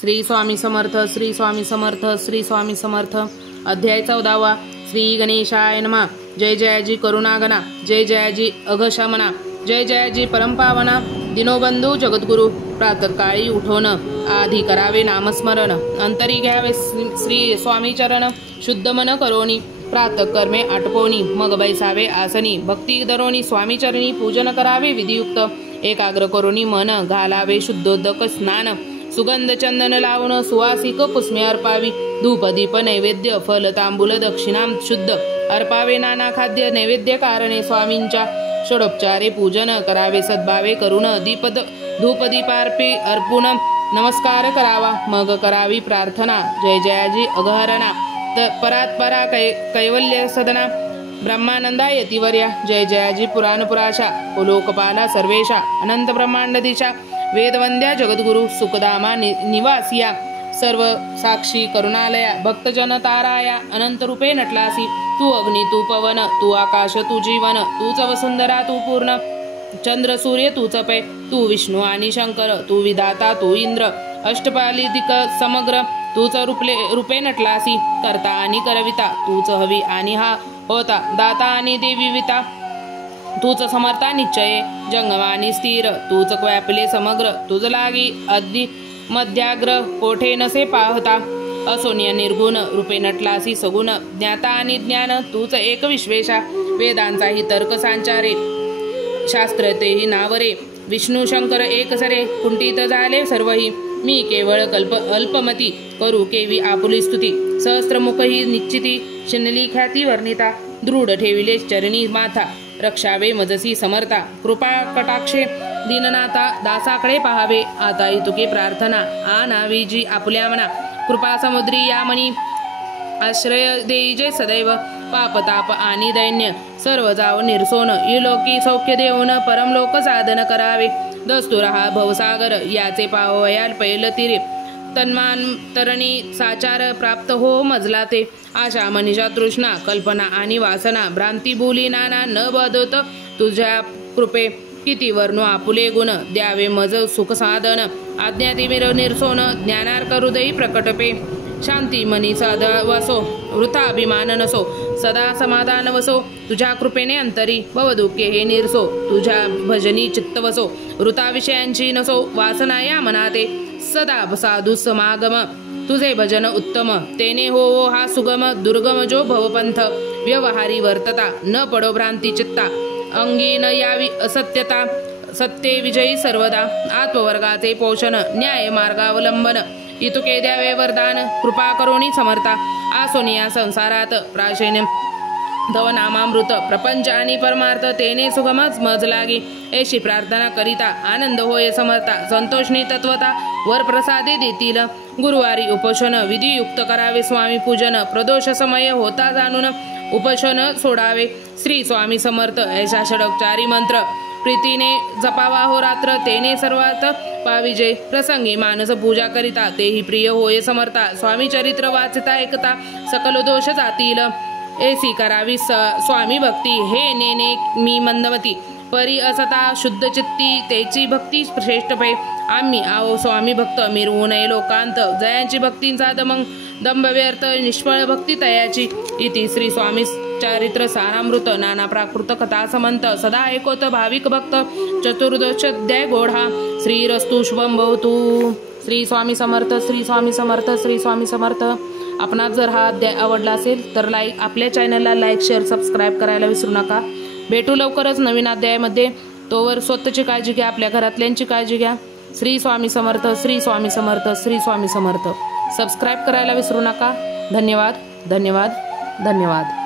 श्री स्वामी समर्थ, श्री स्वामी समर्थ, श्री स्वामी समर्थ। अध्याय 14वा। श्री गणेशाय नमः। जय जयाजी करुणागणा, जय जयाजी अघशमना, जय जयाजी परमपावना, दिनोबंधू जगद्गुरु। प्रातःकाळी उठोन आधी करावे नामस्मरण, अंतरी घ्यावे श्री स्वामी चरण। शुद्ध मन करोनी प्रातःकर्मे आटपोनी, मग बैसावे आसनी। भक्ती धरोनी स्वामी चरणी पूजन करावे विधियुक्त। एकाग्र करोनी मन घालावे शुद्धोदक स्नान। सुगंध चंदन लावून सुवासिक कुसमे अर्पावी। धूप दीप नैवेद्य फल तांबूल दक्षिणाम शुद्ध अर्पावे। नाना खाद्य नैवेद्य कारणे स्वामींच्या षडोपचारे पूजन करावे। सद्भावे करून धूप दीपार्पे अर्पून नमस्कार करावा। मग करावी प्रार्थना। जय जयाजी अघहरणा, परात्परा कैवल्य सदना। ब्रह्मानंदा यतिवर्या, जय जयाजी पुराणपुराशा। लोकपाला सर्वेशा, अनंत ब्रह्मांडदीशा। वेदवंद्या जगद्गुरु सुखधामा निवासिया। सर्व साक्षी करुणालया, भक्तजन ताराया। अनंत रूपे नटलासी, तू अग्नी तू पवन, तू आकाश तू जीवन। तूच वसुंधरा तू पूर्ण, चंद्र सूर्य तूच पै। तू विष्णू आणि शंकर, तू विधाता तू इंद्र। अष्टपालिदिक समग्र, तूच रूपे नटलासी। करता आणि करविता, तूच हवी आणि हा होता। दाता आणि देवीविता, तूच समर्था निश्चये। जंगमानी स्थिर, तूच व्यापले समग्र। तुझ लागी अगदी मध्याग्र, कोठे नसे पाहता। असोनिय निर्गुण, रूपे नटलासी सगुण। ज्ञाता आणि ज्ञान, तूच एक विश्वेशा। वेदांचाही तर्क सांचारे, शास्त्र तेही नावरे। विष्णू शंकर एक सरे, कुंठित झाले सर्वही। मी केवळ अल्पमती, करू केवी आपुली स्तुती। सहस्त्रमुख ही निश्चिती, शिनली ख्याती वर्णिता। दृढ ठेविले चरणी माथा, रक्षावे मजसी समर्था। कृपा कटाक्षे दीननाथा, दासाकडे पहावे। आता तुके प्रार्थना, आनावी जी आपुल्या मना। कृपा समुद्री यामनी, आश्रय देई जे सदैव। पापताप आणि दैन्य सर्व जाव निरसोन। इलोकी सौख्य देऊन परमलोक साधन करावे। दस्तुर हा भवसागर, याचे पावयाल पैल तिरे। तन्मांतरणी साचार प्राप्त हो मजला ते। आशा मनीषा तृष्णा, कल्पना आणि वासना। भ्रांती भूली नाना न बदत, तुझ्या कृपे किती वर्णो आपुले गुण। द्यावे मज सुख साधन, आज्ञातिमिर निरसोन। ज्ञानार्क हृदयी प्रकटपे, शांती मनी सदा वसो। वृथा अभिमान नसो, सदा समाधान वसो। तुझ्या कृपेने अंतरी भवदुःखे हे निरसो। तुझ्या भजनी चित्त वसो, वृथा विषयांची नसो। वासना या मनाते सदा साधु समागम। तुझे भजन उत्तम, तेने हो हा सुगम। दुर्गम जो भवपंथ, व्यवहारी वर्तता। न पडो भ्रांती चित्ता, अंगी न यावी असत्यता। सत्ये विजयी सर्वदा, आत्मवर्गाचे पोषण। न्याय मार्गावलंबन, इतुके द्यावे वरदान। कृपा करोनी समर्था, आसोनिया संसारात। प्राचीन तव नामामृत, प्रपंच आणि परमार्थ। तेने सुगमच मज लागे, ऐशी प्रार्थना करिता। आनंद होय समर्था, संतोषणी तत्वता। वर प्रसादे देतील, गुरुवारी उपोषण। विधियुक्त करावे स्वामी पूजन। प्रदोष समय होता जाणून, उपोषण सोडावे। श्री स्वामी समर्थ ऐसा षडोपचारी मंत्र। प्रीतीने जपावा हो रात्र, तेने सर्वात पाविजे। प्रसंगी मानस पूजा करिता, तेही प्रिय होय समर्था। स्वामी चरित्र वाचता ऐकता, सकल दोष जातील। ऐसी करावी स्वामी भक्ती, हे नेने मी मंदमती। परी असता शुद्ध चित्ती, त्याची भक्ती श्रेष्ठ पै। आम्ही आहो स्वामी भक्त, मिरवू नये लोकांत। जयांची भक्तींचा दंभ व्यर्थ, निष्फळ भक्ती तयाची। इति श्री स्वामी चारित्र सारामृत। नाना प्राकृत कथा समंत, सदा ऐकोत भाविक भक्त। चतुर्दशाध्याय गोढा। श्रीरस्तु शुभम भवतु। श्री स्वामी समर्थ, श्री स्वामी समर्थ, श्री स्वामी समर्थ। आपणास जर हा अध्याय आवडला असेल तर आपल्या चॅनलला लाईक शेअर सबस्क्राईब करायला विसरू नका। भेटू लवकरच नवीन अध्यायामध्ये। तोवर स्वतःची काळजी घ्या, आपल्या घरातल्यांची काळजी घ्या। श्री स्वामी समर्थ, श्री स्वामी समर्थ, श्री स्वामी समर्थ। सबस्क्राईब करायला विसरू नका। धन्यवाद, धन्यवाद, धन्यवाद।